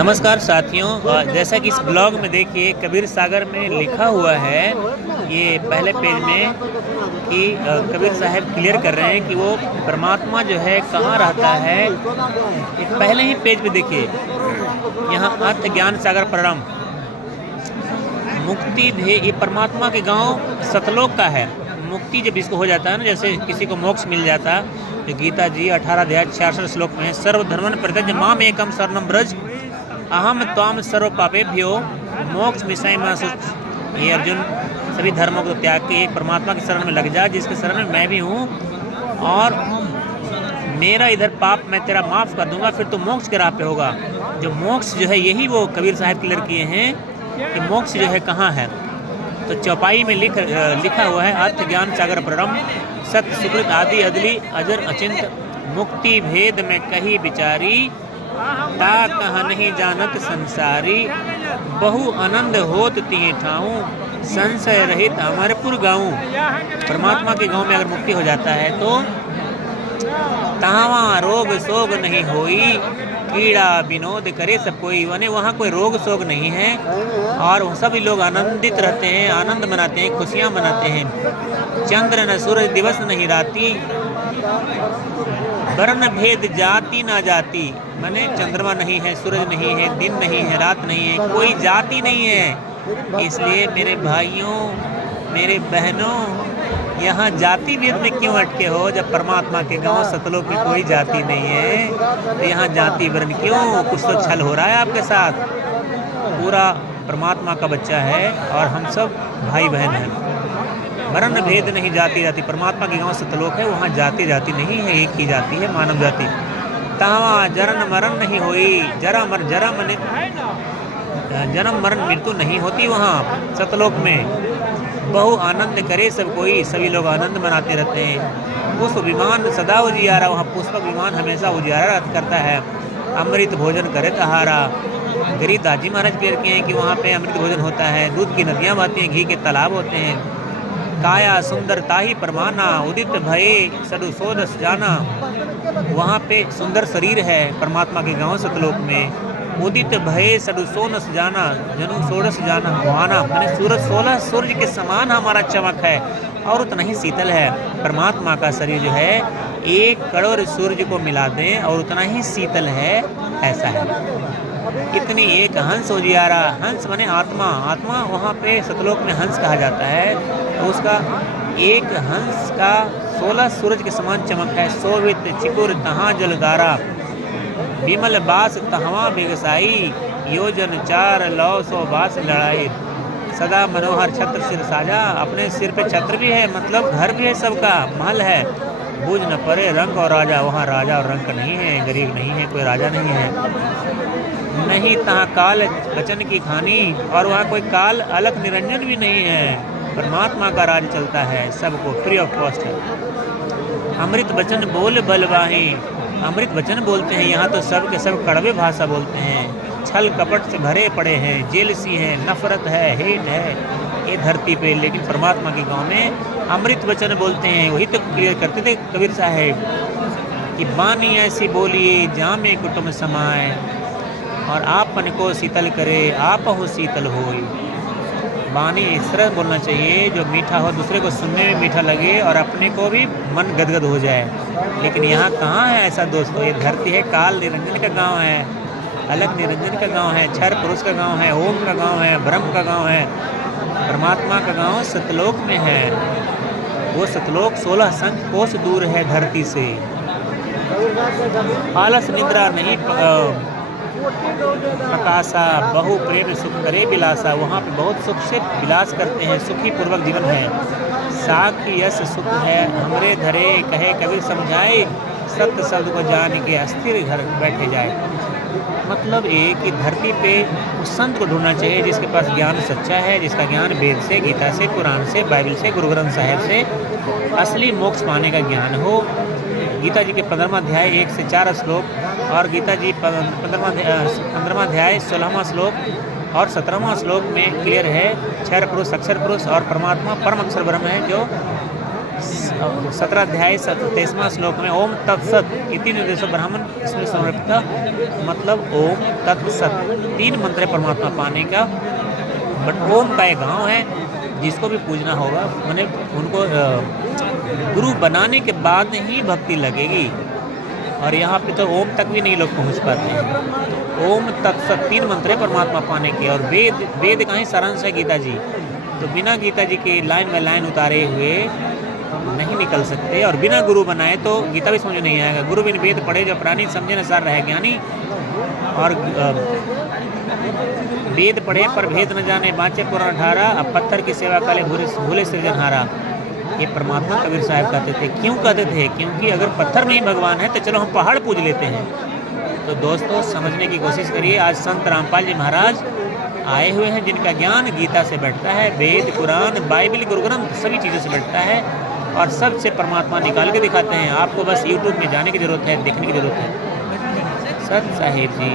नमस्कार साथियों, जैसा कि इस ब्लॉग में देखिए कबीर सागर में लिखा हुआ है, ये पहले पेज में कि कबीर साहब क्लियर कर रहे हैं कि वो परमात्मा जो है कहाँ रहता है। ये पहले ही पेज पे देखिए, यहाँ आत्म ज्ञान सागर परम मुक्ति भे, ये परमात्मा के गांव सतलोक का है। मुक्ति जब इसको हो जाता है ना, जैसे किसी को मोक्ष मिल जाता, जो गीता जी 18 अध्याय 66 श्लोक में है, सर्वधर्मन परित्यज्य माम एकम शरणम व्रज अहम त्वाम सर्व पापेभ्यो मोक्ष विषय में सुच। ये अर्जुन सभी धर्मों को त्याग के एक परमात्मा की शरण में लग जा, जिसके शरण में मैं भी हूँ, और मेरा इधर पाप मैं तेरा माफ़ कर दूंगा, फिर तो मोक्ष के राह पे होगा। जो मोक्ष जो है, यही वो कबीर साहब क्लियर किए हैं कि मोक्ष जो है कहाँ है। तो चौपाई में लिखा हुआ है, आत्म ज्ञान सागर परम सत्य सुकृत आदि अदली अजर अचिंत मुक्ति भेद में कही विचारी ता कह नहीं जानत संसारी बहु आनंद होत तिये ठाऊं संशय रहित अमरपुर गाँव। परमात्मा के गांव में अगर मुक्ति हो जाता है तो तहावा रोग शोग नहीं होई कीड़ा विनोद करे सब कोई, यानी वहाँ कोई रोग शोग नहीं है और सभी लोग आनंदित रहते हैं, आनंद मनाते हैं, खुशियाँ मनाते हैं। चंद्र न सूरज दिवस नहीं राती वर्ण भेद जाति ना जाति, माने चंद्रमा नहीं है, सूरज नहीं है, दिन नहीं है, रात नहीं है, कोई जाति नहीं है। इसलिए मेरे भाइयों, मेरे बहनों, यहाँ जाति भेद में क्यों अटके हो जब परमात्मा के गांव सतलोक में कोई जाति नहीं है। तो यहाँ जाति वर्ण क्यों? कुछ तो छल हो रहा है आपके साथ। पूरा परमात्मा का बच्चा है और हम सब भाई बहन हैं। वर्ण भेद नहीं जाति जाति, परमात्मा के गांव सतलोक है, वहाँ जाति जाति नहीं है, एक ही जाति है, मानव जाति। तहाँ जरन मरण नहीं होई, जरा मने जन्म मरण मृत्यु नहीं होती वहाँ सतलोक में। बहु आनंद करे सब कोई, सभी लोग आनंद मनाते रहते हैं। पुष्प विमान सदा उजियारा, वहाँ पुष्पक विमान हमेशा उजियारा करता है। अमृत भोजन करे तहारा, गरीब दाजी महाराज क्लियर किए हैं कि वहाँ पे अमृत भोजन होता है, दूध की नदियाँ बहती हैं, घी के तालाब होते हैं। काया सुंदरता ही परमाना उदित भये सडु सोदस जाना, वहाँ पे सुंदर शरीर है परमात्मा के गांव सतलोक में। उदित भये सडु सोनस जाना जनु सोरस जाना वहाना, मैंने सूरज 16 सूर्य के समान हमारा चमक है और उतना ही शीतल है। परमात्मा का शरीर जो है 1 करोड़ सूर्य को मिला दें और उतना ही शीतल है, ऐसा है। इतनी एक हंस उजियारा, हंस माने आत्मा, आत्मा वहाँ पे सतलोक में हंस कहा जाता है। तो उसका एक हंस का 16 सूरज के समान चमक है। शोभित चिकुर तहाँ जलधारा विमल बास तहवा बेगसाई योजन 4 लौ 100 बास लड़ाई। सदा मनोहर छत्र सिर साजा, अपने सिर पे छत्र भी है, मतलब घर भी है, सबका महल है। बूझ न परे रंग और राजा, वहाँ राजा और रंग नहीं है, गरीब नहीं है, कोई राजा नहीं है। नहीं तहाँ काल वचन की खानी, और वहाँ कोई काल अलख निरंजन भी नहीं है। परमात्मा का राज चलता है, सबको फ्री ऑफ कॉस्ट है। अमृत वचन बोल बलवाही, अमृत वचन बोलते हैं यहाँ तो सब के सब कड़वे भाषा बोलते हैं। छल कपट से भरे पड़े हैं, जेलसी है, नफरत है, हेट है ये धरती पे, लेकिन परमात्मा के गांव में अमृत वचन बोलते हैं। वही तो क्लियर करते थे कबीर साहब कि बानी ऐसी बोलिए जामे कुटुम्ब समाए और आपन को शीतल करे आप हो शीतल होई। बानी इस तरह बोलना चाहिए जो मीठा हो, दूसरे को सुनने में मीठा लगे और अपने को भी मन गदगद हो जाए। लेकिन यहाँ कहाँ है ऐसा दोस्तों? ये धरती है, काल निरंजन का गांव है, अलग निरंजन का गांव है, क्षर पुरुष का गांव है, ओम का गांव है, ब्रह्म का गांव है। परमात्मा का गांव सतलोक में है। वो सतलोक 16 संख्य कोस दूर है धरती से। आलस निद्रा नहीं प्रकाशा बहु प्रेम सुख करे बिलासा, वहाँ पे बहुत सुख से विलास करते हैं, सुखी पूर्वक जीवन है। साखी यश सुख है हमरे धरे कहे कबीर समझाए, सत्य शब्द को जान के अस्थिर घर बैठे जाए। मतलब एक कि धरती पे उस संत को ढूंढना चाहिए जिसके पास ज्ञान सच्चा है, जिसका ज्ञान वेद से, गीता से, कुरान से, बाइबल से, गुरु ग्रंथ साहिब से असली मोक्ष पाने का ज्ञान हो। गीता जी के 15वां अध्याय 1 से 4 श्लोक और गीता जी 15वां अध्याय 16वां श्लोक और 17वां श्लोक में क्लियर है। क्षर पुरुष, अक्षर पुरुष और परमात्मा परम अक्षर ब्रह्म है, जो 17 अध्याय 23वां श्लोक में ओम तत्सत इति निर्देशो ब्राह्मण इसमें समर्पित मतलब ओम तत्व सत 3 मंत्र है परमात्मा पाने का। बट ओम का एक गाँव है जिसको भी पूजना होगा, मैंने उनको गुरु बनाने के बाद ही भक्ति लगेगी। और यहाँ पे तो ओम तक भी नहीं लोग पहुँच पाते हैं। ओम तत्सत 3 मंत्र है परमात्मा पाने के। और वेद का ही सारांश है गीता जी। तो बिना गीता जी के लाइन बाय लाइन उतारे हुए नहीं निकल सकते। और बिना गुरु बनाए तो गीता भी समझ नहीं आएगा। गुरु बिन वेद पढ़े जो प्राणी समझे न सार रहे ज्ञानी। और वेद पढ़े पर भेद न जाने बाँचे पुराण 18। अब पत्थर की सेवा काले भूले सृजनहारा। ये परमात्मा कबीर साहब कहते थे। क्यों कहते थे? क्योंकि अगर पत्थर में ही भगवान है तो चलो हम पहाड़ पूज लेते हैं। तो दोस्तों समझने की कोशिश करिए। आज संत रामपाल जी महाराज आए हुए हैं जिनका ज्ञान गीता से बैठता है, वेद कुरान बाइबल गुरु ग्रंथ सभी चीज़ों से बैठता है। और सबसे परमात्मा निकाल के दिखाते हैं। आपको बस यूट्यूब में जाने की ज़रूरत है, देखने की ज़रूरत है। सत साहिब जी।